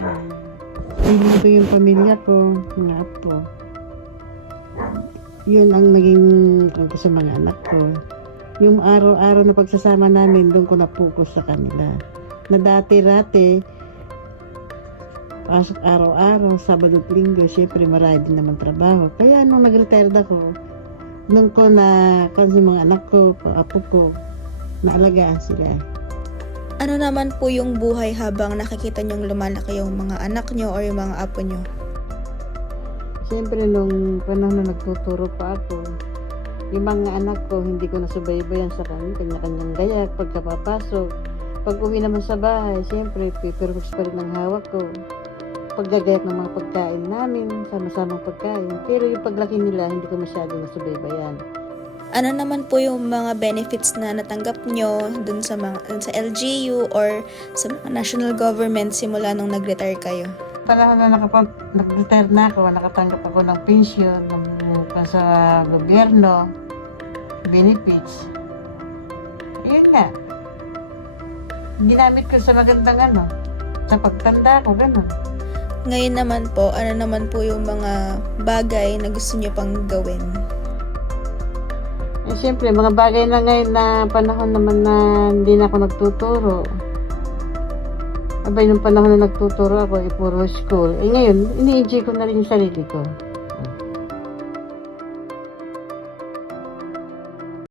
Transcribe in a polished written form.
Piling ko yung pamilya ko, mga apo. Yun ang naging ko sa mga anak ko. Yung araw-araw na pagsasama namin, doon ko na-focus sa kanila. Na dati-rati, pasok araw-araw, Sabado at Linggo, syempre marami din naman trabaho. Kaya nung nag-retired ako, nung ko na kasi mga anak ko, apo ko, naalagaan sila. Ano naman po yung buhay habang nakikita niyong lumalaki yung mga anak niyo or yung mga apo niyo? Siyempre nung panahon na nagtuturo pa ako, yung mga anak ko hindi ko nasubaybayan sa kanya-kanyang gayak pagkapapasok. Pag uwi naman sa bahay, siyempre paperworks pa rin ang hawak ko. Paggagayak ng mga pagkain namin, sama-samang pagkain. Pero yung paglaki nila, hindi ko masyadong nasubaybayan. Ano naman po yung mga benefits na natanggap nyo dun sa LGU or sa mga national government simula nung nag-retire kayo? Panahon na nag-retire na ako, nakatanggap ako ng pension sa gobyerno, benefits. Yun nga. Ginamit ko sa magandang sa pagtanda ko, gano'n. Ngayon naman po, ano naman po yung mga bagay na gusto nyo pang gawin? Siyempre, mga bagay na ngayon na panahon naman na hindi na ako nagtuturo. Abay, nung panahon na nagtuturo ako, puro school. Ngayon, ini-enjoy ko na rin yung sarili ko.